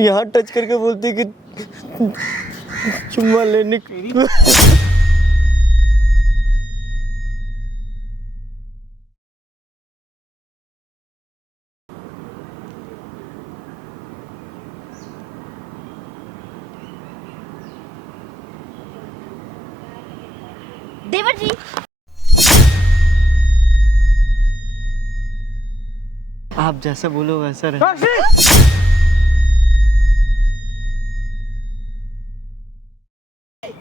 यहाँ टच करके बोलती कि चुम्मा लेने की। देवर जी, आप जैसा बोलो वैसा रहे।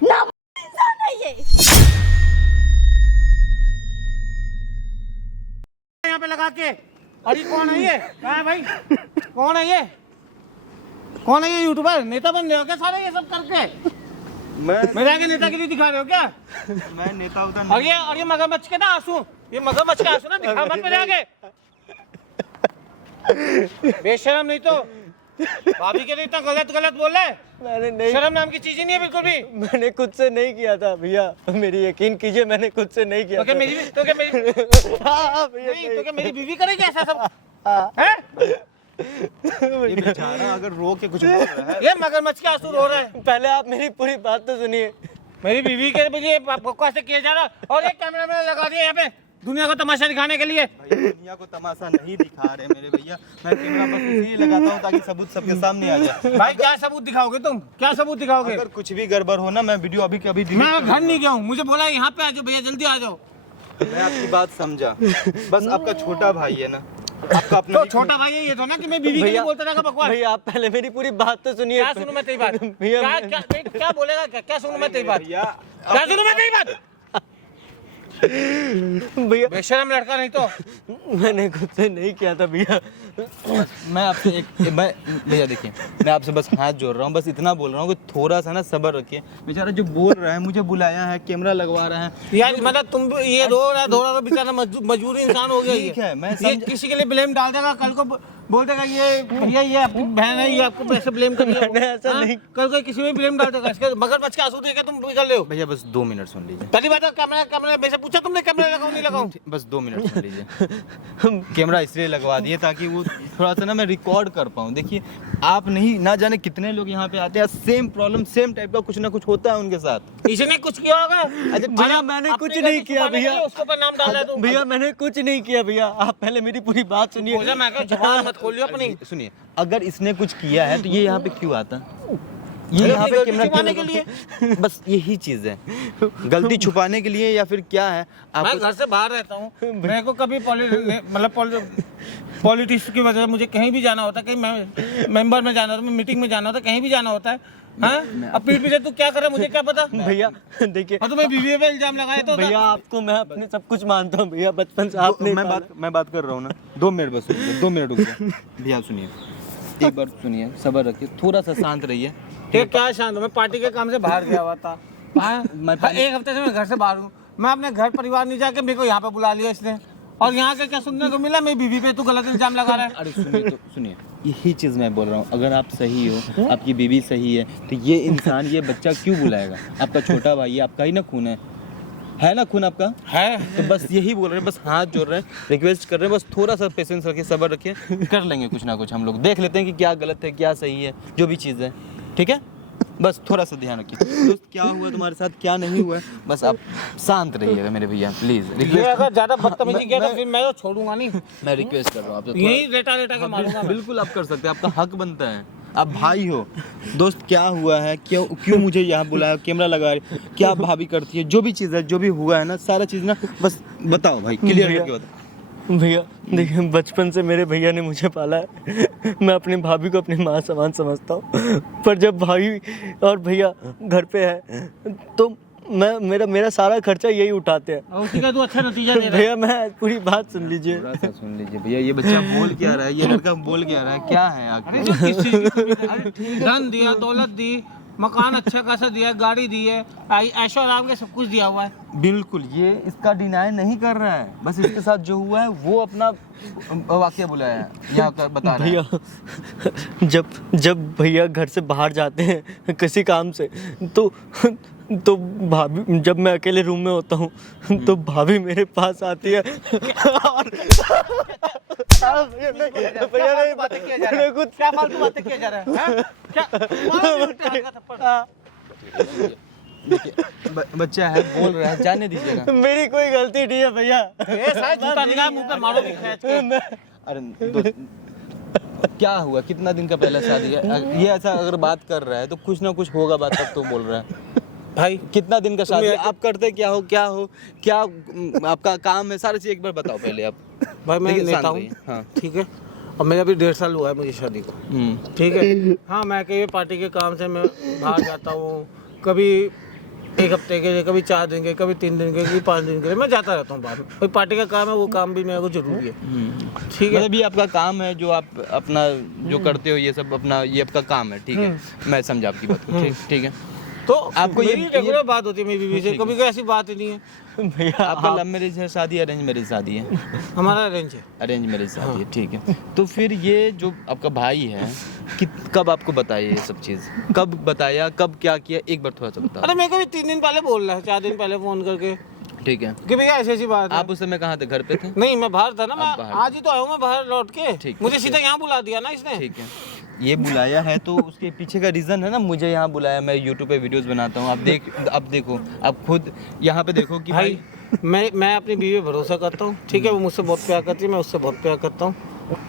ना इंसान है ये। यहाँ पे लगा के, अरे कौन है ये? कहाँ है भाई? कौन है ये? कौन है ये यूट्यूबर? नेता बन रहे हो क्या सारे ये सब करके? मेरे आगे नेता के लिए दिखा रहे हो क्या? मैं नेता उता और ये मगरमच्छ के ना आंसू, ये मगरमच्छ के आंसू ना दिखा मत मेरे आगे। बेशरम नहीं तो भाभी के लिए इतना गलत बोल रहा है। मैंने नहीं, शर्म नाम की चीज ही नहीं है बिल्कुल भी। मैंने खुद से नहीं किया था भैया, मेरी यकीन कीजिए, मैंने खुद से नहीं किया तो क्या था। मेरी हाँ भैया, नहीं तो क्या मेरी बीवी करेगी ऐसा सब? हाँ। हैं? ये बेचारा अगर रो के कुछ बोल रहा है। ये मगरमच्छ के आंसू रो रहा है। पहले आप मेरी पूरी बात तो सुनिए। मेरी बीवी के लिए बकवास से किया जा रहा और एक कैमरा मैंने लगा दिया यहाँ पे दुनिया को तमाशा दिखाने के लिए। भैया दुनिया को तमाशा नहीं दिखा रहे मेरे भैया, मैं कैमरा बस इसलिए लगाता हूँ ताकि सबूत सबके सामने आ जाए। भाई क्या सबूत दिखाओगे तुम? क्या सबूत दिखाओगे? अगर कुछ भी गड़बड़ हो ना, मैं वीडियो अभी कभी मैं घर नहीं गया हूँ, मुझे बोला यहाँ पे आ जाओ भैया, जल्दी आ जाओ। मैं आपकी बात समझा, बस आपका छोटा भाई है ना, आपका अपना तो छोटा भाई है ये तो ना कि मैं बीवी के लिए बोलता था बकवास। भैया आप पहले मेरी पूरी बात तो सुनिए। क्या सुनूं मैं तेरी बात? भैया क्या क्या क्या बोलेगा? क्या सुनूं मैं तेरी बात? भैया क्या सुनूं मैं तेरी बात? भैया बेशरम लड़का नहीं तो। मैंने खुद से नहीं किया था भैया। मैं आपसे मैं भैया देखिए, मैं आपसे बस हाथ जोड़ रहा हूँ, बस इतना बोल रहा हूँ कि थोड़ा सा ना सब्र रखिए। बेचारा जो बोल रहा है, मुझे बुलाया है, कैमरा लगवा रहा है यार मतलब तुम ये रो रहा तो बेचारा मजबूर इंसान हो गया। ठीक है, मैं ये किसी के लिए ब्लेम डाल देगा, कल को बोल देगा ये भैया ये आपकी बहन है, ये आपको ऐसे ब्लेम कर दिया। मैंने ऐसा नहीं। कल को किसी में ब्लेम डाल देगा। इसके मगरमच्छ के आंसू देके तुम कर रहे हो। भैया बस 2 मिनट सुन लीजिए, पहली बात है कैमरा वैसे पूछा तुमने कैमरा लगाऊं नहीं लगाऊं? बस 2 मिनट सुन लीजिए। कैमरा इसलिए लगवा दिए ताकि वो थोड़ा सा ना मैं रिकॉर्ड कर पाऊँ। देखिए आप नहीं ना जाने कितने लोग यहाँ पे आते हैं, सेम प्रॉब्लम सेम टाइप का कुछ ना कुछ होता है उनके साथ। इसने कुछ किया होगा? भैया मैंने कुछ नहीं किया भैया। उसके ऊपर नाम डाला है तुम। भैया मैंने कुछ नहीं किया भैया, आप पहले मेरी पूरी बात सुनिए। बोला मैं कहा जबान मत खोलियो अपनी। सुनिए, अगर इसने कुछ किया है तो ये यहाँ पे क्यों आता? ये यहाँ पे कैमरा छुपाने के लिए। बस यही चीज है, गलती छुपाने के लिए या फिर क्या है? मैं घर से बाहर रहता हूँ, मेरे को कभी पॉलिटिक्स की वजह से मुझे कहीं भी जाना होता है, कहीं मेंबर में जाना होता है, मीटिंग में जाना होता है, कहीं भी जाना होता है। हाँ? अब पीठ पीछे तू क्या कर रहा है मुझे क्या पता? भैया देखिए, और तुम्हें बीवी पे इल्जाम लगाए तो भैया आपको मैं अपने सब कुछ मानता हूँ भैया, बचपन से आपने मैं बात कर रहा हूँ ना। 2 मिनट बस रुकिए, 2 मिनट रुकिए भैया। सुनिए एक बार सुनिए, सब्र रखिए, थोड़ा सा शांत रहिए। ठीक क्या शांत हूँ? मैं पार्टी के काम से बाहर गया हुआ था। एक हफ्ते से मैं घर से बाहर हूँ। मैं अपने घर परिवार नहीं जाके मेरे को यहाँ पे बुला लिया इसने, और यहाँ के क्या सुनने को मिला? मेरी बीवी पे तू गलत इल्जाम लगा रहा है। अरे सुनिए तो सुनिए, यही चीज मैं बोल रहा हूँ, अगर आप सही हो, आपकी बीवी सही है, तो ये इंसान ये बच्चा क्यों बुलाएगा? आपका छोटा भाई है, आपका ही ना खून है ना खून आपका है। तो बस यही बोल रहे हैं, बस हाथ जोड़ रहे हैं, रिक्वेस्ट कर रहे हैं, बस थोड़ा सा पेशेंस रखिए, सब्र रखिए, कर लेंगे कुछ ना कुछ। हम लोग देख लेते हैं कि क्या गलत है क्या सही है, जो भी चीज़ है, ठीक है? बस थोड़ा सा ध्यान रखिए। दोस्त क्या हुआ तुम्हारे साथ, क्या नहीं हुआ, बस आप शांत रहिएगा मेरे भैया प्लीज। ये अगर ज्यादा बदतमीजी किया तो फिर मैं तो छोड़ूंगा नहीं। मैं रिक्वेस्ट कर रहा हूँ आपसे, यही रेटा के मारूंगा। बिल्कुल आप कर सकते हैं, आपका हक बनता है, आप भाई हो। दोस्त क्या हुआ है, क्यों मुझे यहाँ बुलाया, कैमरा लगा रहे, क्या भाभी करती है, जो भी चीज़ है, जो भी हुआ है ना, सारा चीज़ ना बस बताओ भाई, क्लियर करके बताओ। भैया देखिए, बचपन से मेरे भैया ने मुझे पाला है, मैं अपनी भाभी को अपनी माँ समान समझता हूँ, पर जब भाई और भैया घर पे है तो मेरा सारा खर्चा यही उठाते हैं। और उसी का तू अच्छा नतीजा दे रहा है। भैया मैं पूरी बात सुन लीजिए। थोड़ा सा सुन लीजिए भैया, ये बच्चा बोल क्या रहा है, ये लड़का बोल क्या रहा है, क्या है अरे आखिर? जो किस चीज़ की कमी है? अरे ठीक, धन दिया, दौलत दी, मकान अच्छा खासा दिया, गाड़ी दी है, ऐशो आराम के सब कुछ दिया हुआ है। बिल्कुल, ये इसका डिनाई नहीं कर रहा है, बस इसके साथ जो हुआ है वो अपना वाकया बुलाया है, यहाँ कर बता रहा है। भैया जब भैया घर से बाहर जाते हैं किसी काम से, तो भाभी, जब मैं अकेले रूम में होता हूँ तो भाभी मेरे पास आती है और भैया नहीं बातें किया जा रहा है? कुछ क्या फालतू बातें किया जा रहा है हैं? क्या मारो भी उल्टा हाथ का थप्पड़। देखिए बच्चा है, बोल रहा है, जाने दीजिएगा। मेरी कोई गलती नहीं है भैया। ये शायद जूता निकाल मुंह पे मारो भी खींच के। अरे क्या हुआ, कितना दिन का पहला शादी है? ये ऐसा अगर बात कर रहा है तो कुछ ना कुछ होगा बात, तब तो बोल रहा है। भाई कितना दिन का शादी है? आप करते क्या हो, क्या आपका काम है, सारी चीज एक बार बताओ पहले आप। भाई मैं देखिए, नेता शांत हूँ, रहिए, हाँ। ठीक है, और मेरा भी 1.5 साल हुआ है मुझे शादी को, ठीक है। हाँ, मैं कई पार्टी के काम से मैं बाहर जाता हूँ, कभी 1 हफ्ते के लिए, कभी 4 दिन के, कभी 3 दिन के, कभी 5 दिन के लिए, मैं जाता रहता हूँ बाहर। कोई पार्टी का काम है, वो काम भी मेरे को जरूरी है, ठीक है। मतलब ये आपका काम है, जो आप अपना जो करते हो, ये सब अपना, ये आपका काम है, ठीक है। मैं समझा आपकी बात को, ठीक है। तो आपको आपको ये- ये रेगुलर बात होती है मेरी बीवी से, कभी कोई ऐसी बात ही नहीं है। भैया आपका लव मैरिज है शादी, अरेंज मैरिज शादी है? हमारा अरेंज है। अरेंज मैरिज शादी है, ठीक है। तो फिर ये जो आपका भाई है, कि कब आपको बताया ये सब चीज़, कब बताया, कब क्या किया, एक बार थोड़ा सा बताओ। अरे मेरे को भी 3 दिन पहले बोल रहा है, 4 दिन पहले फोन करके ठीक है। कि भैया ऐसी ऐसी बात है। आप उस समय कहाँ थे, घर पे थे? नहीं, मैं बाहर था ना, आप मैं बाहर आज ही तो आया हूँ, मैं बाहर लौट के। ठीक, मुझे ठीक सीधा यहाँ बुला दिया ना इसने। ठीक है, ये बुलाया है तो उसके पीछे का रीज़न है ना, मुझे यहाँ बुलाया, मैं यूट्यूब पे वीडियोस बनाता हूँ। आप देखो, आप खुद यहाँ पे देखो कि भाई मैं अपनी बीवी पे भरोसा करता हूँ, ठीक है। वो मुझसे बहुत प्यार करती है, मैं उससे बहुत प्यार करता हूँ,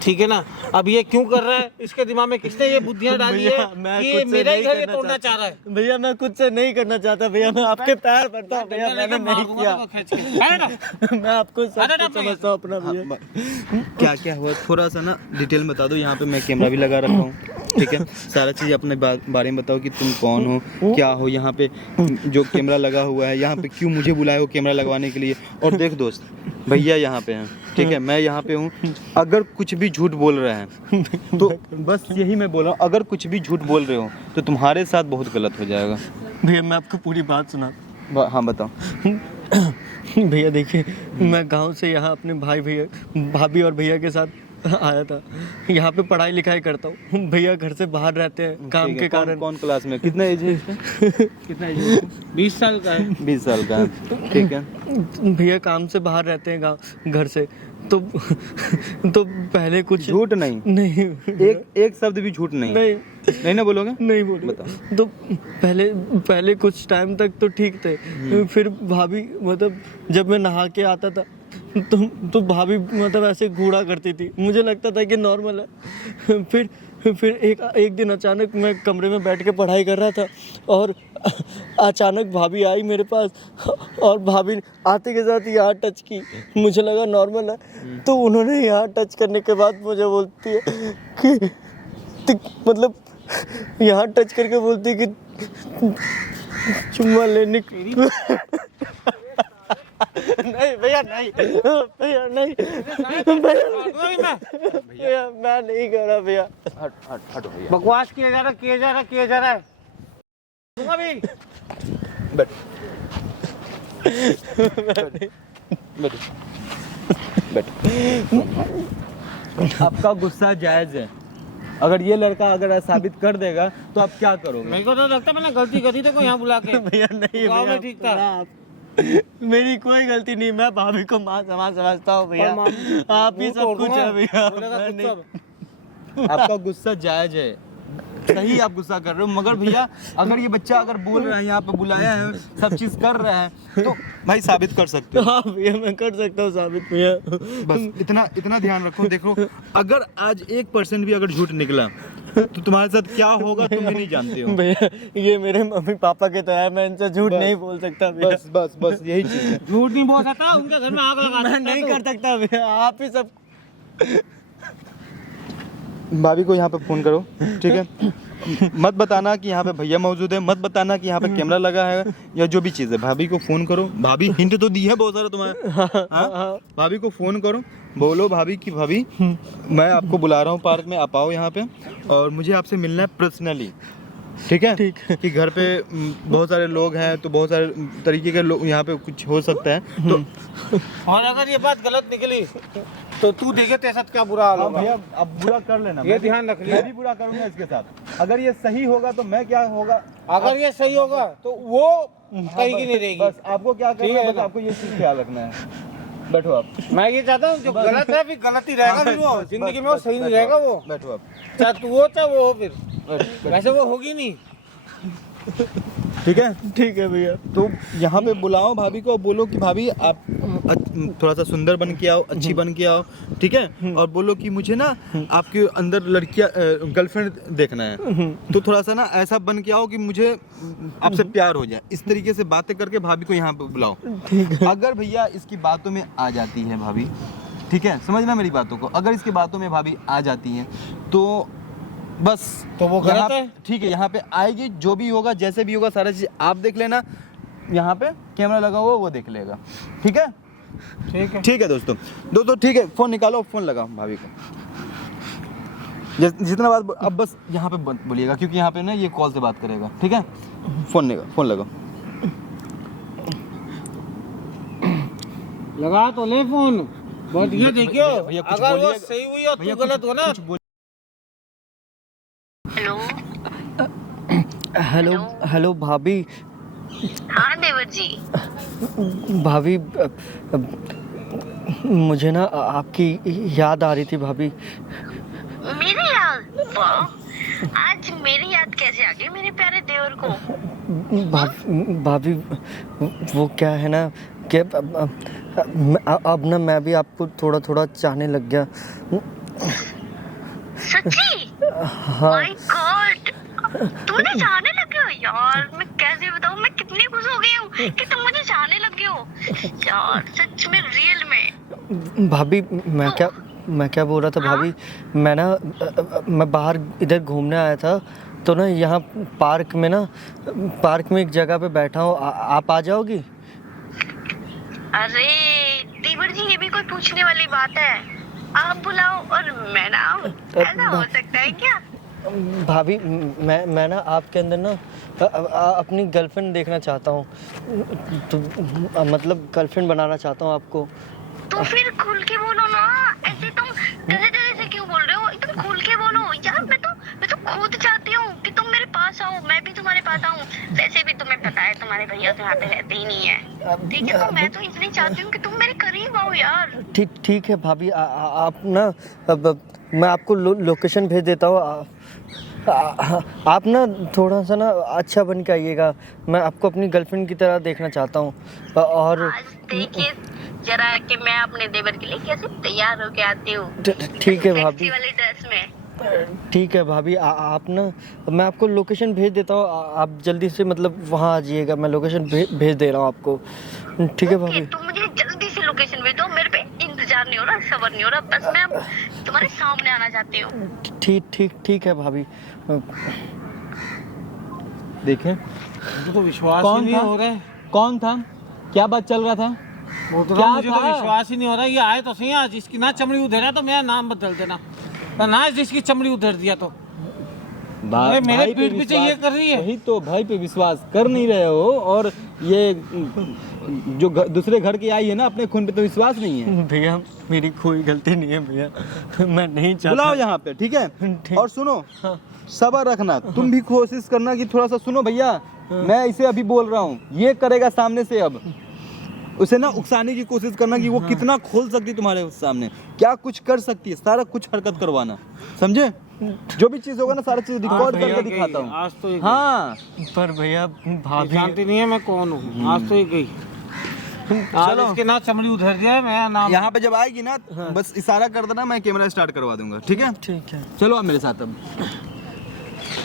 ठीक है ना। अब ये क्यों कर रहा है, इसके दिमाग में किसने ये बुद्धियाँ डाली है भैया, मैं कि ये खुद से मेरा ही नहीं घर ये करना तोड़ना चाहता। चाह रहा है। भैया मैं खुद से नहीं करना चाहता भैया, मैं आपके पैर पड़ता हूँ भैया, मैंने नहीं किया। मैं आपको सब कुछ समझता हूँ अपना भैया। क्या क्या हुआ थोड़ा सा ना डिटेल में बता दो। यहाँ पे मैं कैमरा भी लगा रखा हूँ, ठीक है। सारा चीज़ अपने बारे में बताओ कि तुम कौन हो, क्या हो। यहाँ पे जो कैमरा लगा हुआ है, यहाँ पे क्यों मुझे बुलाया हो कैमरा लगवाने के लिए। और देख दोस्त, भैया यहाँ पे हैं, ठीक है, मैं यहाँ पे हूँ। अगर कुछ भी झूठ बोल रहे हैं तो बस यही मैं बोल रहा हूँ, अगर कुछ भी झूठ बोल रहे हो तो तुम्हारे साथ बहुत गलत हो जाएगा। भैया मैं आपको पूरी बात सुना। हाँ बताओ। भैया देखिए, मैं गांव से यहाँ अपने भाभी और भैया के साथ आया था। यहाँ पे पढ़ाई लिखाई करता हूँ। भैया घर से बाहर रहते हैं काम के कारण। कौन क्लास में, कितना एज है इसका? कितना एज है? 20 साल का है। 20 साल का है, ठीक है। भैया काम से बाहर रहते हैं घर से, तो पहले कुछ झूठ नहीं, एक शब्द भी झूठ नहीं। नहीं ना बोलोगे? नहीं बोलो। बताओ। तो पहले कुछ टाइम तक तो ठीक थे, फिर भाभी मतलब जब मैं नहा के आता था तो भाभी मतलब ऐसे घूरा करती थी, मुझे लगता था कि नॉर्मल है। फिर एक दिन अचानक मैं कमरे में बैठ के पढ़ाई कर रहा था और अचानक भाभी आई मेरे पास और भाभी आते के साथ यहाँ टच की। मुझे लगा नॉर्मल है, तो उन्होंने यहाँ टच करने के बाद मुझे बोलती है कि मतलब यहाँ टच करके बोलती है कि चुम्मा लेने नहीं भैया, नहीं भैया, नहीं भैया, मैं नहीं कर रहा भैया। हट भैया। बकवास किया जा रहा है। दूंगा भी। आपका गुस्सा जायज है। अगर ये लड़का अगर साबित कर देगा तो आप क्या करोगे? मेरे को तो लगता है मैंने गलती करी थी, को यहाँ बुला के। भैया नहीं गाँव भैया, में ठीक था। मेरी कोई गलती नहीं, मैं भाभी को माँ समान समझता हूँ भैया। आप ही सब कुछ है भैया। मैं नहीं- आपका गुस्सा जायज है, सही आप गुस्सा कर रहे हो, मगर भैया अगर ये बच्चा अगर बोल रहा है, यहाँ पे बुलाया है, सब चीज कर रहा है, तो भाई साबित कर सकते हो। हाँ भैया मैं कर सकता हूँ साबित भैया। बस इतना ध्यान रखो। देखो अगर आज 1% भी अगर झूठ निकला तो तुम्हारे साथ क्या होगा तुम भी नहीं जानते हो। भैया ये मेरे मम्मी पापा की तरह है, मैं इनसे झूठ नहीं बोल सकता भैया। बस यही चीज है। झूठ नहीं बोल सकता, उनके घर में आग लगा मैं नहीं कर सकता भैया, आप ही सब। भाभी को यहाँ पे फोन करो, ठीक है। मत बताना कि यहाँ पे भैया मौजूद है, मत बताना कि यहाँ पे कैमरा लगा है या जो भी चीज़ है। भाभी को फोन करो। भाभी हिंट तो दी है बहुत सारा तुम्हें। हाँ? भाभी को फोन करो, बोलो भाभी कि भाभी मैं आपको बुला रहा हूँ पार्क में, आप आओ यहाँ पे और मुझे आपसे मिलना है पर्सनली, ठीक है। ठीक है। कि घर पे बहुत सारे लोग हैं, तो बहुत सारे तरीके के लोग यहाँ पे कुछ हो सकता है, तो और अगर ये बात गलत निकली तो तू देखे तेरे साथ क्या बुरा हाल हाँ होगा। भैया अब बुरा कर लेना, ये ध्यान रख लिया। मैं भी बुरा करूंगा इसके साथ। अगर ये सही होगा तो मैं क्या होगा, अगर ये सही होगा तो वो कहीं की नहीं रहेगी। बस आपको क्या ठीक करना है है, बस ना? आपको ये चीज ख्याल रखना है। बैठो आप, मैं ये चाहता हूँ जो गलत है फिर गलत ही रहेगा, फिर वो जिंदगी में वो सही नहीं रहेगा वो, बैठो आप, चाहे तू हो चाहे वो हो, फिर बैठो। वैसे वो होगी नहीं। ठीक है, ठीक है भैया। तो यहाँ पे बुलाओ भाभी को, बोलो कि भाभी आप थोड़ा सा सुंदर बन के आओ, अच्छी बन के आओ, ठीक है, और बोलो कि मुझे ना आपके अंदर लड़कियां गर्लफ्रेंड देखना है, तो थोड़ा सा ना ऐसा बन के आओ कि मुझे आपसे प्यार हो जाए। इस तरीके से बातें करके भाभी को यहाँ पे बुलाओ। अगर भैया इसकी बातों में आ जाती है भाभी, ठीक है, समझना मेरी बातों को, अगर इसकी बातों में भाभी आ जाती हैं तो बस तो वो गलत यहाँ- है। ठीक है, यहाँ पे आएगी, जो भी होगा जैसे भी होगा सारा चीज आप देख लेना, यहाँ पे कैमरा लगा हुआ वो देख लेगा, ठीक है। ठीक है, ठीक है दोस्तों ठीक है, फोन निकालो, फोन लगाओ भाभी को। जितना बात अब बस यहाँ पे बोलिएगा, क्योंकि यहाँ पे ना ये कॉल से बात करेगा, ठीक है। फोन लगाओ। लगा तो ले फोन, बहुत ये देखियो, भैया कुछ अगर वो बोलिएगा। सही हुई और भैया तू गलत हो ना, हेलो। हेलो हेलो भाभी। हाँ देवर जी। भाभी मुझे ना आपकी याद आ रही थी भाभी। मेरी याद? वाह, आज मेरी याद कैसे आ गई मेरे प्यारे देवर को? भाभी वो क्या है ना कि अब ना मैं भी आपको थोड़ा थोड़ा चाहने लग गया। सच्ची? हाँ माय गॉड, तूने चाहने लगे हो यार? मैं कैसे बताऊं, मैं कितनी खुश हो गई हूँ कि तुम मुझे चाहने लगे हो यार, सच में, रियल में। भाभी मैं क्या बोल रहा था भाभी, मैं बाहर इधर घूमने आया था, तो ना यहाँ पार्क में एक जगह पे बैठा हूँ, आप आ जाओगी? अरे देवर जी, ये भी कोई पूछने वाली बात है? आप बुलाओ और मैं ना आऊं, ऐसा हो सकता है क्या? भाभी मैं ना आपके अंदर ना अपनी गर्लफ्रेंड देखना चाहता हूँ, तो मतलब गर्लफ्रेंड बनाना चाहता हूँ आपको। तो फिर खुल के बोलो ना, ऐसे तुम डरे से क्यों बोल रहे हो? एकदम खुल के बोलो यार, मैं तो खुद चाहती हूँ कि तुम मेरे पास आओ, मैं भी तुम्हारे पास आऊँ। वैसे भी तुम्हें पता है तुम्हारे भैया तो यहाँ पे रहते ही नहीं है, ठीक है, तो मैं तो इसलिए चाहती हूँ कि तुम मेरे करीब आओ यार। ठीक है भाभी, आप ना अब मैं आपको लोकेशन भेज देता हूँ, आप ना थोड़ा सा ना अच्छा बन के आइएगा, मैं आपको अपनी गर्लफ्रेंड की तरह देखना चाहता हूँ। और आज देखिए जरा कि मैं अपने देवर के लिए कैसे तैयार होके आती हूँ, ठीक है सेक्सी भाभी, वाली ड्रेस में। ठीक है भाभी, आप ना, मैं आपको लोकेशन भेज देता हूँ, आप जल्दी से मतलब वहाँ आ जाइएगा, मैं लोकेशन भेज दे रहा हूँ आपको, ठीक है ओके, भाभी? तुम मुझे जल्दी से लोकेशन भेज दो, मेरे पे इंतजार नहीं हो रहा, सब्र नहीं हो रहा, बस मैं अब तुम्हारे सामने आना चाहती हूँ। ठीक है भाभी। देखें मुझे तो विश्वास कौन ही नहीं था? हो रहा है। कौन था, क्या बात चल रहा था? वो तो क्या मुझे तो था? विश्वास ही नहीं हो रहा, ये आए तो सही, आज इसकी ना चमड़ी उधेरा तो मेरा नाम बदल देना, तो ना जिसकी चमड़ी उधेर दिया तो अरे मेरे भाई पे पीठ पीछे ये विश्वास- कर रही है। वही तो, भाई पे विश्वास कर नहीं रहे हो, और ये जो दूसरे घर की आई है ना, अपने खून पे तो विश्वास नहीं है। भैया मेरी कोई गलती नहीं है भैया, मैं नहीं चाहता। बुलाओ यहाँ पे, ठीक है। ठीक। और सुनो, हाँ। सब्र रखना, तुम भी कोशिश करना कि थोड़ा सा सुनो भैया, मैं इसे अभी बोल रहा हूँ, ये करेगा सामने से, अब उसे ना उकसाने की कोशिश करना कि वो कितना खोल सकती है तुम्हारे सामने, क्या कुछ कर सकती है, सारा कुछ हरकत करवाना, समझे? जो भी चीज होगा ना, सारा चीज रिकॉर्ड भैया करके दिखाता हूँ। आज तो ये हाँ पर भैया गई। भाभी जानती नहीं है मैं कौन हूँ, आज तो ये गई। आज चलो। इसके ना चमड़ी उधेर दिया है, मेरा नाम यहाँ पे जब आएगी ना, बस इशारा कर देना, मैं कैमरा स्टार्ट करवा दूंगा, ठीक है? ठीक है। चलो आप मेरे साथ अब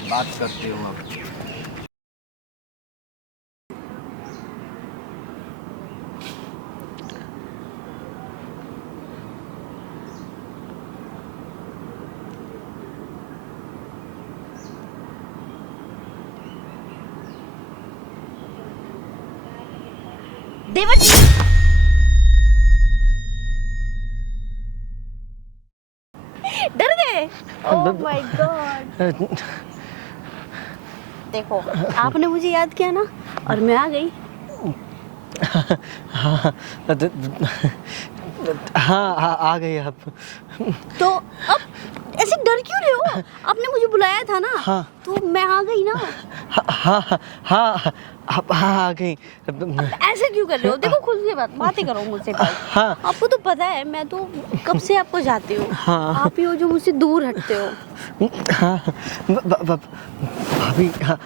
बात करते हो आप। देवर जी, डर गए? Oh my God. देखो, आपने मुझे याद किया ना, और मैं आ गई। हाँ आ गई आप। तो अब ऐसे डर क्यों रहे हो? आपने मुझे बुलाया था ना। हाँ। तो मैं आ गई ना। हाँ आप आ गई। ऐसे क्यों कर रहे हो? देखो खुद से बातें करो मुझसे भाई। हाँ। आपको तो पता है मैं तो कब से आपको चाहती हूँ। हाँ। आप ही हो जो मुझसे दूर हटते हो। हाँ भाभी, हाँ,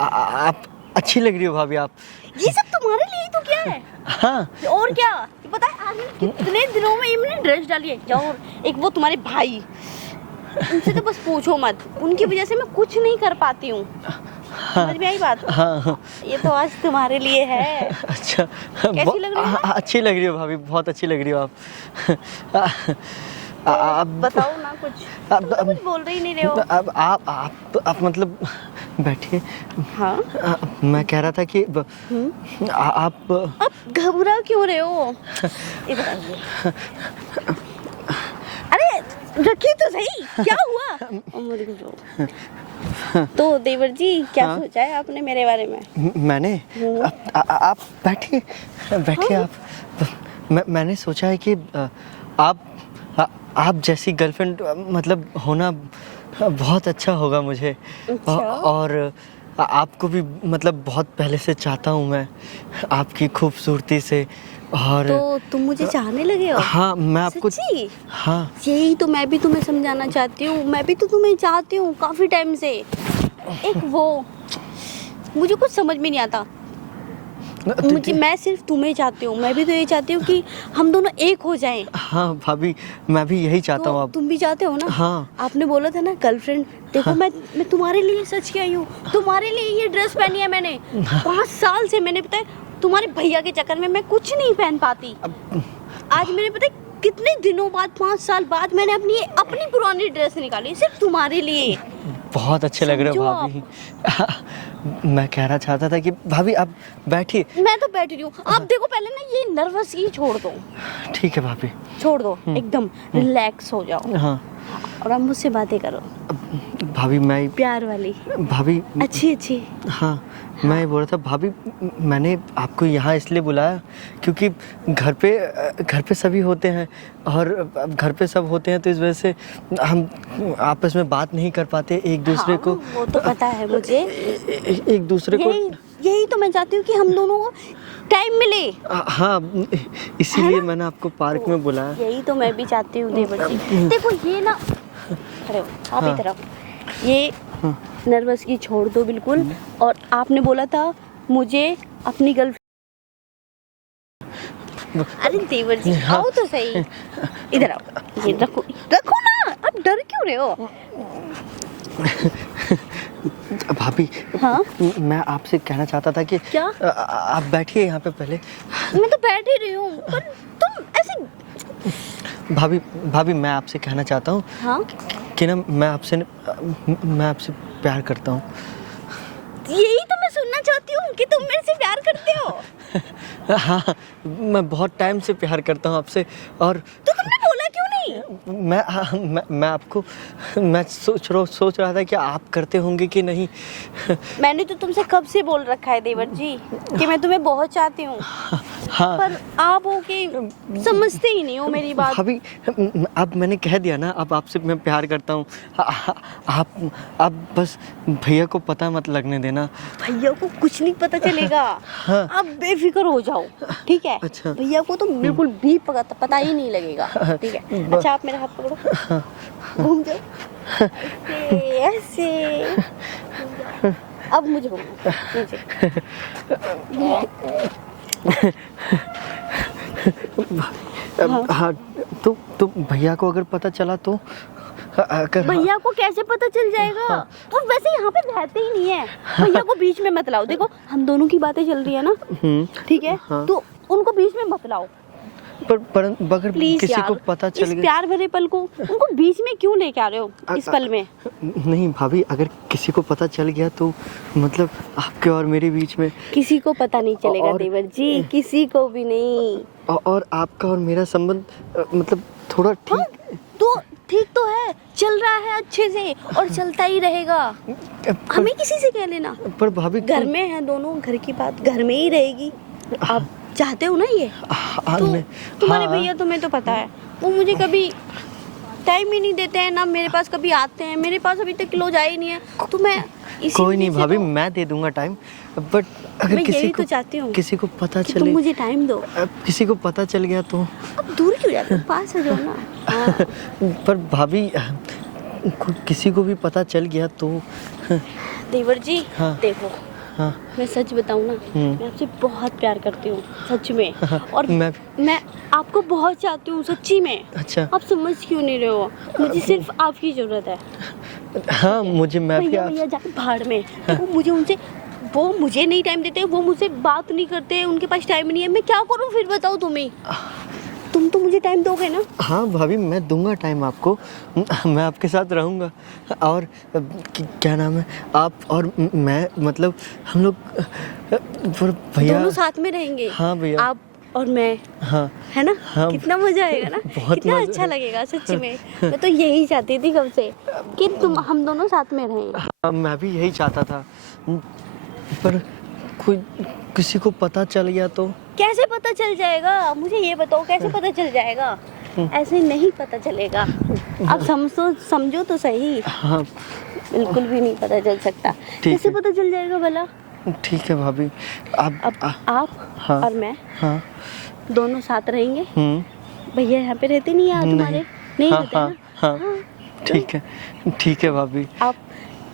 आप अच्छी लग रही हो भाभी आप। ये सब तुम्हारे लिए ही तो क्या है? हाँ और क्या पता है आज मैंने कितने दिनों में ये मैंने ड्रेस डाली है क्या? और एक वो तुम्हारे भाई, उनसे तो बस पूछो मत, उनकी वजह से मैं कुछ नहीं कर पाती हूँ। समझ में आई बात? हाँ। ये तो आज तुम्हारे लिए है। अच्छा, कैसी लग रही हो? अच्छी लग रही हो भाभी, बहुत अच्छी लग रही हो आप। आप बताओ ना कुछ। तुम तो कुछ बोल रही नहीं रहे हो। अब आप मतलब बैठिए। हाँ मैं कह रहा था कि आप अब घबरा क्यों रहे हो? इधर आइए। अरे रखिए तो सही, क्या हुआ? अमर को तो देवर जी क्या हाँ? सोचा है आपने मेरे बारे में? मैंने आप बैठिए बैठिए आप। मैंने सोचा है कि आप जैसी गर्लफ्रेंड मतलब होना बहुत अच्छा होगा मुझे। अच्छा। और आपको भी मतलब बहुत पहले से चाहता हूँ मैं, आपकी खूबसूरती से। और तो तुम मुझे चाहने लगे हो? हाँ मैं आपको। सच्ची? हाँ यही तो मैं भी तुम्हें समझाना चाहती हूँ। मैं भी तो तुम्हें चाहती हूँ काफी टाइम से। एक वो मुझे कुछ समझ में नहीं आता। मैं सिर्फ तुम्हें चाहती हूँ। मैं भी तो ये चाहती हूँ कि हम दोनों एक हो जाएं। हाँ भाभी, मैं भी यही चाहता हूँ। तो आप तुम भी चाहते हो ना? हाँ। आपने बोला था ना गर्लफ्रेंड। देखो मैं तुम्हारे लिए सच के आई हूँ। तुम्हारे लिए ये ड्रेस पहनी है मैंने। 5 साल से मैंने पता है तुम्हारे भैया के चक्कर में मैं कुछ नहीं पहन पाती। आज मैंने पता है कितने दिनों बाद 5 साल बाद मैंने अपनी पुरानी ड्रेस निकाली सिर्फ तुम्हारे लिए। बहुत अच्छे लग रहे हो समझो भाभी। मैं कहना चाहता था कि भाभी आप बैठिए। मैं तो बैठ रही हूँ। आप देखो पहले ना ये नर्वस ही छोड़ दो। ठीक है भाभी। छोड़ दो एकदम रिलैक्स हो जाओ। हाँ और अब मुझसे बातें करो भाभी, मैं प्यार वाली भाभी अच्छी अच्छी। हाँ मैं बोल रहा था भाभी, मैंने आपको यहाँ इसलिए बुलाया क्योंकि घर पे सभी होते हैं और अब घर पे सब होते हैं तो इस वजह से हम आपस में बात नहीं कर पाते एक दूसरे हाँ, को। वो तो पता है मुझे। एक दूसरे को। यही तो मैं चाहती हूँ कि हम दोनों को टाइम मिले। हाँ इसीलिए मैंने आपको पार्क में बुलाया। यही तो मैं भी चाहती हूँ देवर जी। देखो ये ना खड़े हो आप हाँ। इधर आओ। ये नर्वस की छोड़ दो बिल्कुल। और आपने बोला था मुझे अपनी गर्लफ्रेंड। अरे देवर जी आओ तो सही। इधर आओ। ये रखो रखो ना। अब डर क्यों रहे हो? भाभी हाँ? मैं आपसे कहना चाहता था कि क्या? आप बैठिए यहाँ पे पहले। मैं तो बैठ ही रही हूँ पर तुम ऐसे। भाभी मैं आपसे कहना चाहता हूँ हाँ? कि ना मैं आपसे प्यार करता हूँ। यही तो मैं सुनना चाहती हूँ कि तुम मेरे से प्यार करते हो। हाँ मैं बहुत टाइम से प्यार करता हूँ आपसे। और तो तुमने बोला क्यों नहीं? मैं सोच रहा था कि आप करते होंगे कि नहीं। मैंने तो तुमसे कब से बोल रखा है देवर जी कि मैं तुम्हें बहुत चाहती हूँ। हाँ पर आप हो कि समझते ही नहीं हो मेरी बात। भाभी अब मैंने कह दिया ना, अब आपसे मैं प्यार करता हूँ। आप बस भैया को पता मत लगने देना। भैया को कुछ नहीं पता चलेगा। हाँ। आप बेफिक्र हो जाओ ठीक है? अच्छा। भैया को तो बिल्कुल भी पता ही नहीं लगेगा ठीक है? अच्छा आप मेरा हाथ पकड़ो। घूम जाओ ऐसे। अब मुझे घूमना हाँ तो भैया को अगर पता चला तो अगर भैया को कैसे पता चल जाएगा? और वैसे यहाँ पे रहते ही नहीं है। भैया को बीच में मत लाओ। देखो हम दोनों की बातें चल रही है ना ठीक है? हाँ। तो उनको बीच में मत लाओ पर अगर प्लीज किसी यार। को पता चल इस गया। प्यार भरे पल को उनको बीच में क्यों लेके आ रहे हो इस पल में? नहीं भाभी, अगर किसी को पता चल गया तो मतलब आपके और मेरे बीच में किसी को पता नहीं चलेगा और- देवर जी, किसी को भी नहीं। और आपका और मेरा संबंध मतलब थोड़ा हाँ, तो ठीक तो है, चल रहा है अच्छे से और चलता ही रहेगा। हमें किसी से कह लेना। पर भाभी घर में है दोनों, घर की बात घर में ही रहेगी। आप चाहते हो ना ये? तो तुम्हारे भैया तुम्हें तो पता है वो मुझे कभी टाइम ही नहीं देते हैं ना, मेरे पास कभी आते हैं, मेरे पास अभी तक क्लोज आए ही नहीं है, तो मैं इसी कोई नहीं वजह से भाभी, तो- मैं दे दूंगा टाइम, बट अगर मैं किसी यही को तो चाहती हूँ किसी को पता कि चले, तुम मुझे टाइम दो। अब किसी को पता चल गया तो अब दूर क्यों जाते हो, पास आ जाओ ना। हाँ। पर भाभी किसी को भी पता चल गया तो देवर जी हाँ। देखो, हाँ मैं सच बताऊं ना, मैं आपसे बहुत प्यार करती हूँ सच में, और मैं आपको बहुत चाहती हूँ सच्ची में। अच्छा आप समझ क्यों नहीं रहे हो, मुझे सिर्फ आपकी जरूरत है। हाँ मुझे मैं भी भैया भैया जाके भाड़ में, देखो मुझे उनसे, वो मुझे नहीं टाइम देते, वो मुझसे बात नहीं करते, उनके पास टाइम नहीं है, मैं क्या करूँ फिर बताओ तुम ही। तुम तो मुझे टाइम दोगे ना। हाँ भाभी मैं दूंगा टाइम आपको, मैं आपके साथ रहूँगा, और क्या नाम है आप और मैं, मतलब हम लोग भैया दोनों साथ में रहेंगे। हाँ भैया। आप और मैं, हाँ है ना। हाँ। कितना मजा आएगा ना, बहुत कितना मजा अच्छा लगेगा सच में। मैं तो यही चाहती थी कब से कि तुम हम दोनों साथ में रहें। हाँ, मैं भी यही चाहता था, पर कोई किसी को पता चल गया तो कैसे पता चल जाएगा, मुझे ये बताओ कैसे पता चल जाएगा। ऐसे नहीं पता चलेगा, आप समझो तो सही। हाँ बिल्कुल भी नहीं पता चल सकता। ठीक कैसे है। पता चल जाएगा भला। ठीक है भाभी, अब आप हाँ। और मैं हाँ दोनों साथ रहेंगे। भैया यहाँ पे रहते नहीं है तुम्हारे, नहीं हाँ रहते हाँ ना। हाँ ठीक है भाभी। आप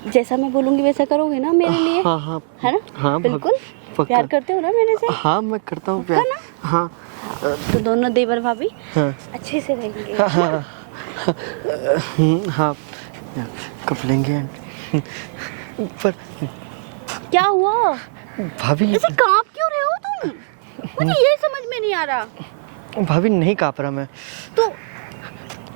जैसा मैं बोलूंगी वैसा करोगे ना मेरे लिए, हाँ हाँ है ना। हाँ बिल्कुल पक्का। प्यार करते हो ना मेरे से। हाँ मैं करता हूँ प्यार। हाँ तो दोनों देवर भाभी हाँ अच्छे से रहेंगे। हाँ हाँ हाँ कब लेंगे, पर क्या हुआ, भाभी ऐसे कांप क्यों रहे हो तुम, मुझे ये समझ में नहीं आ रहा। भाभी नहीं काँप रहा मैं, तो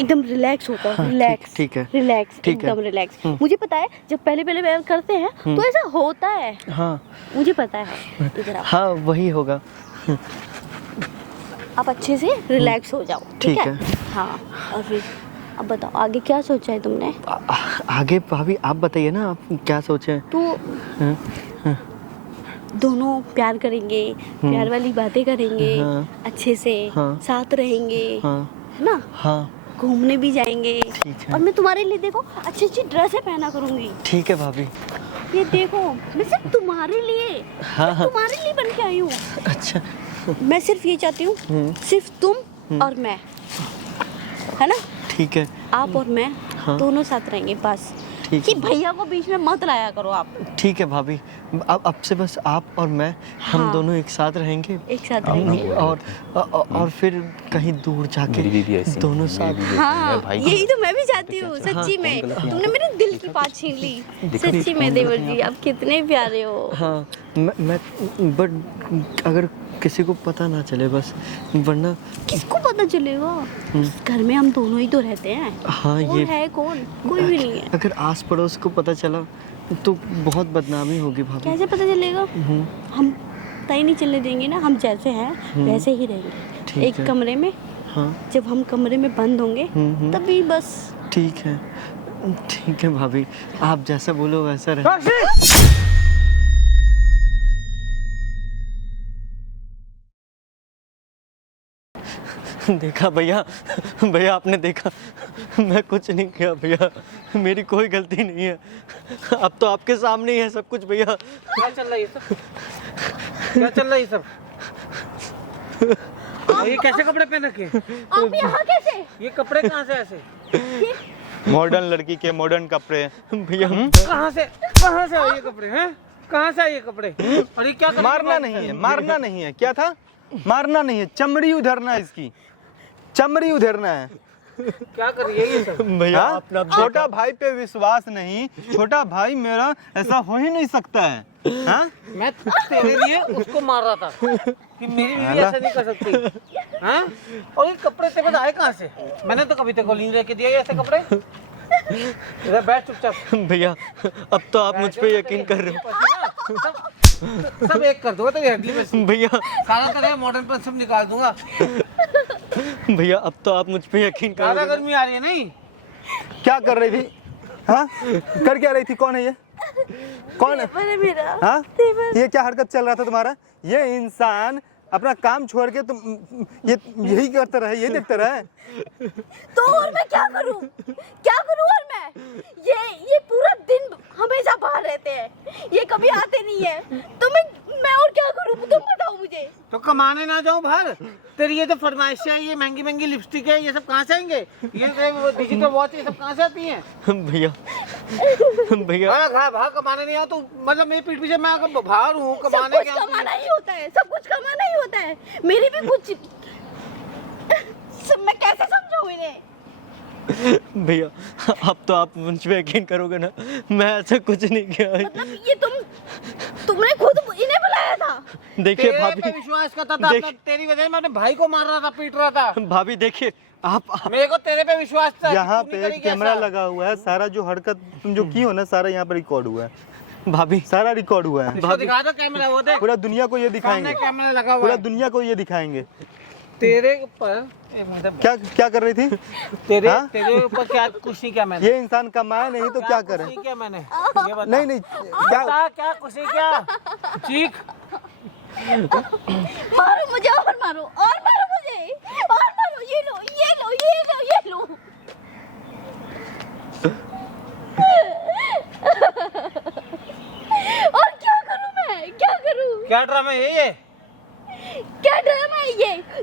एकदम रिलैक्स होकर, हाँ, रिलैक्स ठीक है। रिलैक्स, ठीक है। एकदम रिलैक्स। मुझे पता है जब पहले पहले प्यार करते हैं तो ऐसा होता है, हाँ मुझे पता है। इधर आओ, हाँ वही होगा। आप अच्छे से रिलैक्स हो जाओ, ठीक ठीक है। हाँ, और फिर अब बताओ आगे क्या सोचा है तुमने। आगे भाभी आप बताइए ना, आप क्या सोचे हैं? तो हाँ, दोनों प्यार करेंगे, प्यार वाली बातें करेंगे, हाँ। अच्छे से हाँ। साथ रहेंगे, हाँ है ना। हाँ घूमने भी जाएंगे, ठीक है। और मैं तुम्हारे लिए देखो अच्छी अच्छी ड्रेसें पहना करूंगी। ठीक है भाभी। ये देखो मैं सिर्फ तुम्हारे लिए, हाँ हाँ तुम्हारे लिए बन के आई हूँ। अच्छा मैं सिर्फ ये चाहती हूँ, सिर्फ तुम और मैं, है ना। ठीक है आप और मैं हाँ। दोनों साथ रहेंगे बस, ठीक कि है। भैया को बीच में मत लाया करो आप। ठीक है भाभी, अब से बस आप और मैं, हम हाँ। दोनों एक साथ रहेंगे, एक साथ रहेंगे। और फिर कहीं दूर जाके दोनों साथ। हाँ यही तो मैं भी चाहती हूँ सच्ची में। तुमने मेरे दिल की बात छीन ली सच्ची में देवर जी, आप कितने प्यारे हो। हाँ मैं बट अगर किसी को पता ना चले बस, वरना किसको पता चलेगा, घर में हम दोनों ही तो रहते हैं। हाँ कौन ये है कौन, कोई भी नहीं है। अगर आस पड़ोस को पता चला तो बहुत बदनामी होगी भाभी। कैसे पता चलेगा, हम पता ही नहीं चलने देंगे ना, हम जैसे हैं वैसे ही रहेंगे ठीक एक है। कमरे में। हाँ जब हम कमरे में बंद होंगे तभी बस। ठीक है भाभी, आप जैसा बोलो वैसा रहे। देखा भैया, भैया आपने देखा, मैं कुछ नहीं किया भैया, मेरी कोई गलती नहीं है। अब तो आपके सामने ही है सब कुछ भैया। क्या चल रहा है ये सब, क्या चल रहा है ये सब। ये कैसे कपड़े पहन रखे हैं? आप यहाँ कैसे, ये कपड़े कहाँ से ऐसे, मॉडर्न लड़की के मॉडर्न कपड़े भैया कहाँ से आए ये कपड़े हैं, कहाँ से आए ये कपड़े। और ये क्या मारना नहीं है, मारना नहीं है, क्या था, मारना नहीं है, चमड़ी उधरना है, इसकी चमड़ी उधरना है। क्या कर रही है ये सब। भैया हाँ? अपना छोटा भाई पे विश्वास नहीं, छोटा भाई मेरा ऐसा हो ही नहीं सकता है। हाँ? मैं तेरे लिए उसको मार रहा था कि मेरी बीवी ऐसा नहीं कर सकती। हाँ? और ये कपड़े तेरे पास आए कहाँ से, मैंने तो कभी तेरे को नहीं लेके दिया ये ऐसे कपड़े। इधर बैठ चुपचाप। भैया अब तो आप मुझ पे यकीन कर रहे हो। सब एक कर दूंगा तेरी हड्डी में से। भैया सारा तेरे मॉडर्न पर सब निकाल दूंगा। भैया अब तो आप मुझ पे यकीन कर ज्यादा रहे हो। गर्मी आ रही है नहीं। क्या कर रही थी, हाँ, कर क्या रही थी, कौन है ये, कौन है, मेरा हाँ, ये क्या हरकत चल रहा था तुम्हारा। ये इंसान अपना काम छोड़ के तुम ये यही करते रहे, यही देखते रहे। तो और मैं क्या करूं और मैं ये पूरा दिन हमेशा बाहर रहते हैं, ये कभी आते नहीं है, तो मैं और क्या करूं, तुम बताओ मुझे। तो कमाने ना जाऊं बाहर? तेरी ये तो फरमाइशें है, ये महंगी महंगी लिपस्टिक है, ये सब कहाँ से आएंगे? ये डिजिटल वॉच ये सब कहाँ से आती हैं? भैया भैया बाहर कमाने नहीं आया तो मतलब मेरी पीठ पीछे मैं अगर बाहर हूँ सब कमाने कुछ क्या? कमाना ही होता है, सब कुछ कमाना ही होता है, मेरी भी कुछ मैं कैसे समझाऊं इन्हें? भैया अब तो आप मुझ पे यकीन करोगे ना, मैं ऐसा कुछ नहीं किया। मतलब ये तुमने खुद इन्हें बुलाया था? देखिए तेरे भाभी, पे विश्वास करता था, तेरी वजह से मैं अपने भाई को मार रहा था, पीट रहा था। भाभी देखिए आप मेरे को तेरे पे विश्वास था। यहाँ कि तू नहीं पे करेगी कैमरा ऐसा। लगा हुआ है, सारा जो हरकत तुम जो की हो ना सारा यहाँ पर रिकॉर्ड हुआ है, भाभी सारा रिकॉर्ड हुआ है। इसको दिखा दो कैमरा, वो देख पूरा दुनिया को ये सामने दिखाएंगे, कैमरा लगा हुआ पूरा है। दुनिया को ये दिखाएंगे। तेरे ऊपर मतलब क्या क्या कर रही थी? तेरे हाँ? तेरे ऊपर क्या कुछ नहीं किया मैंने? ये इंसान कमाए नहीं तो क्या करे? कुछ नहीं किया मैंने, ये बता। नहीं नहीं क्या क्या कुछ नहीं किया? चीख। मारो मुझे और मारो मुझे और मारो, ये लो ये लो ये लो ये लो। और क्या करूं मैं, क्या करूं? क्या ड्रामा है ये? क्या ड्रामा है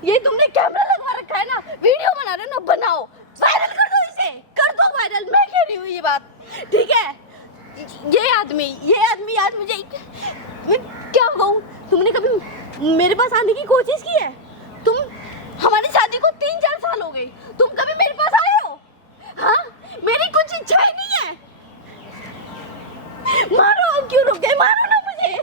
ये तुमने कैमरा लगवा रखा है ना, वीडियो बना रहे हो ना, बनाओ, वायरल कर दो इसे, कर दो वायरल, मैं कह रही हूँ ये बात, ठीक है? ये आदमी आज मुझे मैं क्या कहूँ, तुमने कभी मेरे पास आने की कोशिश की है? तुम हमारी शादी को 3-4 साल हो गए, तुम कभी मेरे पास आए हो? हाँ, मेरी कुछ इच्छा ही नहीं है। मारो, क्यों रुक गए, मारो ना मुझे।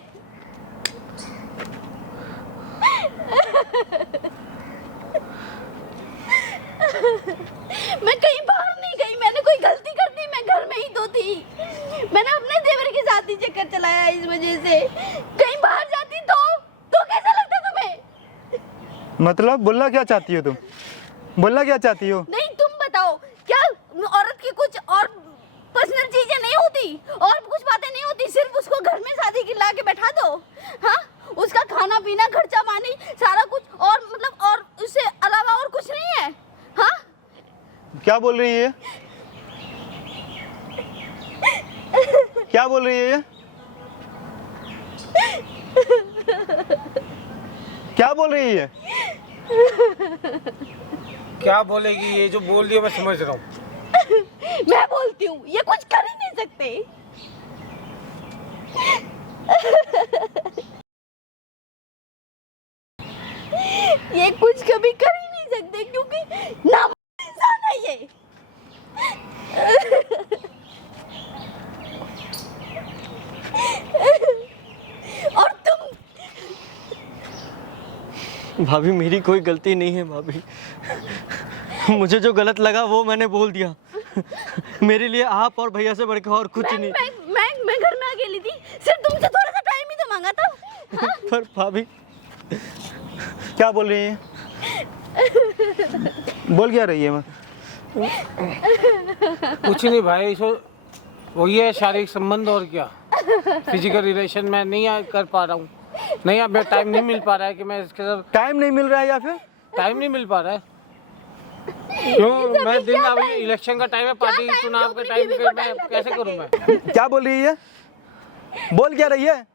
मैं कहीं बाहर नहीं गई, मैंने कोई गलती कर दी? मैं घर में ही तो थी, मैंने अपने देवर के साथ ही चक्कर चलाया, इस वजह से कहीं बाहर जाती तो कैसा लगता तुम्हें? मतलब बोलना क्या चाहती हो तुम? बोलना क्या चाहती हो? नहीं तुम बताओ, क्या औरत की कुछ और पर्सनल चीजें नहीं होती और कुछ बातें नहीं होती, सिर्फ उसको घर में शादी की ला के बैठा दो? हाँ, उसका खाना पीना खर्चा पानी सारा कुछ, और मतलब और उससे अलावा और कुछ नहीं है? हाँ, क्या बोल रही है? क्या बोल रही है ये? क्या बोल रही है? क्या बोलेगी ये? जो बोल रही है मैं समझ रहा हूँ। मैं बोलती हूँ, ये कुछ कर ही नहीं सकते। ये कुछ कभी कर ही नहीं सकते, क्योंकि ना इंसान है ये। और तुम भाभी मेरी कोई गलती नहीं है भाभी, मुझे जो गलत लगा वो मैंने बोल दिया। मेरे लिए आप और भैया से बढ़कर और कुछ नहीं। मैं घर में अकेली थी, सिर्फ तुमसे थोड़ा सा टाइम ही तो मांगा था। हाँ? पर भाभी क्या बोल रही है? बोल क्या रही है? मैं कुछ नहीं भाई, सो वही है शारीरिक संबंध, और क्या फिजिकल रिलेशन में नहीं कर पा रहा हूँ, नहीं अब टाइम नहीं मिल पा रहा है कि मैं इसके साथ, टाइम नहीं मिल रहा है या फिर टाइम नहीं मिल पा रहा है। क्यों? मैं दिन अभी इलेक्शन का टाइम है, पार्टी चुनाव के टाइम पे मैं कैसे करूँ मैं? क्या बोल रही है? बोल क्या रही है?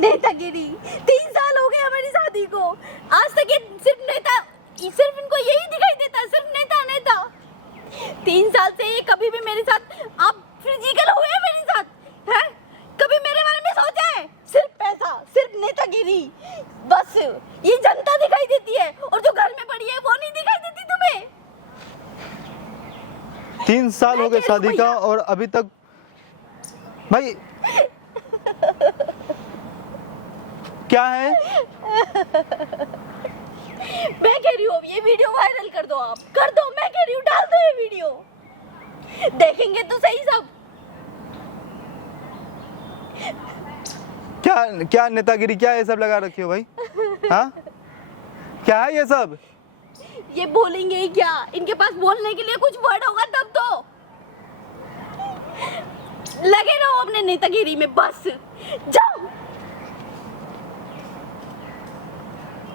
नेतागिरी, 3 साल हो गए हमारी शादी को, आज तक ये सिर्फ इनको यही दिखाई देता, सिर्फ नेता। 3 साल से ये कभी भी मेरे साथ आप फिजिकल हुए हैं मेरे साथ? हैं? कभी मेरे बारे में सोचा है? सिर्फ पैसा, सिर्फ नेतागिरी, बस ये जनता दिखाई देती है, और जो घर में पड़ी है वो नहीं दिखाई देती तुम्हें? 3 साल हो गए शादी का और अभी तक भाई क्या है? मैं कह रही हूँ ये वीडियो वायरल कर दो, आप कर दो, मैं कह रही हूँ डाल दो ये वीडियो, देखेंगे तो सही सब। क्या नेतागिरी, क्या ये सब लगा रखी हो भाई? हाँ, क्या है ये सब? ये बोलेंगे ही क्या? इनके पास बोलने के लिए कुछ वर्ड होगा तब तो। लगे रहो अपने नेतागिरी में, बस जाओ।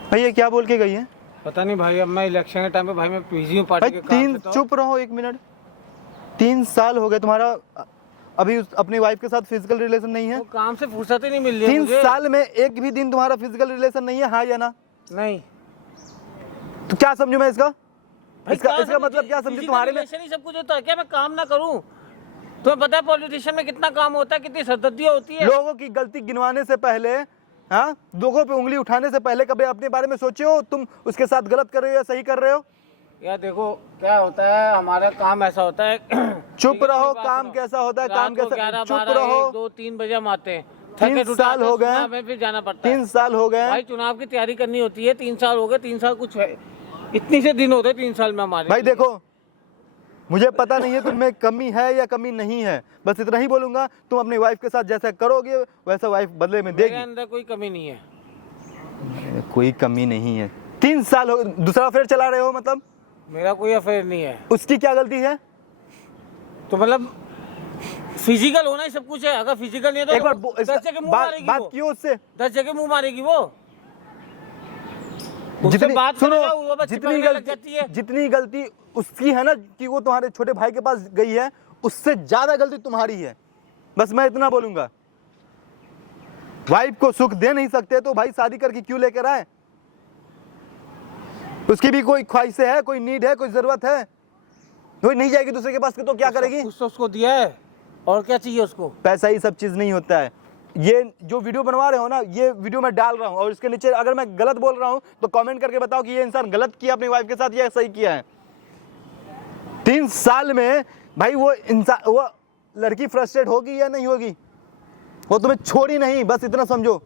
भाई ये क्या बोल के गई है? पता नहीं भाई, अब मैं इलेक्शन के टाइम पे भाई मैं बिजी हूँ पार्टी भाई के काम से। तो चुप रहो एक मिनट। 3 साल हो गए तुम्हारा अभी अपनी वाइफ के साथ फिजिकल रिलेशन नहीं है? वो काम से फुर्सत ही नहीं मिल रही है 3 मुझे। साल में एक भी दिन तुम्हारा फिजिकल रिलेशन नहीं है, हाँ या ना? नहीं तो क्या समझू मैं इसका? भाई, इसका काम इसका से मतलब क्या समझू physical तुम्हारे में? relation ही सब कुछ होता है क्या? मैं काम ना करूँ? तुम्हें पता है पॉलिटिशियन में कितना काम होता है, कितनी सरदर्दियाँ होती है। लोगों की गलती गिनवाने से पहले, हाँ, लोगों पे उंगली उठाने से पहले कभी अपने बारे में सोचे हो तुम उसके साथ गलत कर रहे हो या सही कर रहे हो? यार देखो क्या होता है, हमारा काम ऐसा होता है। चुप रहो। काम कैसा होता है? काम कैसा? चुप रहो। 2-3 बजे हम आते हैं, 3 थके टूटे साल आते हैं, हो गए। सुबह हमें फिर जाना पड़ता है। 3 साल हो गए। भाई चुनाव की तैयारी करनी होती है, 3 साल हो गए। 3 साल कुछ है, इतनी से दिन होते हैं 3 साल में हमारे। भाई देखो, मुझे पता नहीं है तुम में कमी है या कमी नहीं है, बस इतना ही बोलूंगा, तुम अपनी वाइफ के साथ जैसा करोगे वैसा वाइफ बदले में मेरे देगी। अंदर कोई कमी नहीं है। कोई कमी नहीं है। 3 साल हो, दूसरा अफेयर चला रहे हो मतलब? मेरा कोई अफेयर नहीं है। उसकी क्या गलती है? तो मतलब फिजिकल होना ही सब कुछ है। अगर फिजिकल नहीं है एक बार तो 10 जगह मुंह मारेगी बात वो। क्यों उससे? 10 जगह मुंह मारेगी वो। उससे जितनी बात सुनो, करेगा, वो बस चिपकने लग जाती है। जितनी गलती उसकी है ना कि वो तुम्हारे छोटे भाई के पास गई है, उससे ज्यादा गलती तुम्हारी है। बस मैं इतना बोलूंगा। वाइफ को सुख दे नहीं सकते तो भाई शादी करके क्यों लेकर आए? उसकी भी कोई ख्वाहिशें है, कोई नीड है, कोई जरूरत है। कोई नहीं जाएगी दूसरे के पास तो क्या करेगी? कुछ तो उसको दिया है, और क्या चाहिए उसको? पैसा ही सब चीज नहीं होता है। ये जो वीडियो बनवा रहे हो ना, ये वीडियो मैं डाल रहा हूँ और इसके नीचे अगर मैं गलत बोल रहा हूँ तो कमेंट करके बताओ कि ये इंसान गलत किया अपनी वाइफ के साथ या सही किया है। 3 साल में भाई वो इंसान, वो लड़की फ्रस्ट्रेट होगी या नहीं होगी? वो तुम्हें छोड़ी नहीं, बस इतना समझो।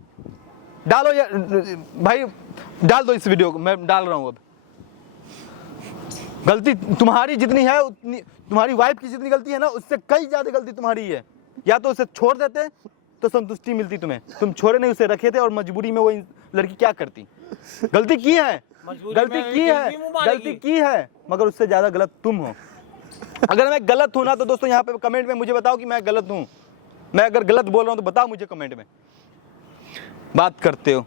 डालो या भाई डाल दो इस वीडियो को, मैं डाल रहा हूँ। अब गलती तुम्हारी जितनी है उतनी, तुम्हारी वाइफ की जितनी गलती है ना उससे कई ज्यादा गलती तुम्हारी है। या तो उसे छोड़ देते तो संतुष्टि मिलती तुम्हें, तुम छोड़े नहीं, उसे रखे थे और मजबूरी में वो लड़की क्या करती? गलती की है, गलती की है, गलती की है, मगर उससे ज्यादा गलत तुम हो। अगर मैं गलत हूं ना तो दोस्तों यहाँ पे कमेंट में मुझे बताओ कि मैं गलत हूं। मैं अगर गलत बोल रहा हूं तो बताओ मुझे कमेंट में। बात करते हो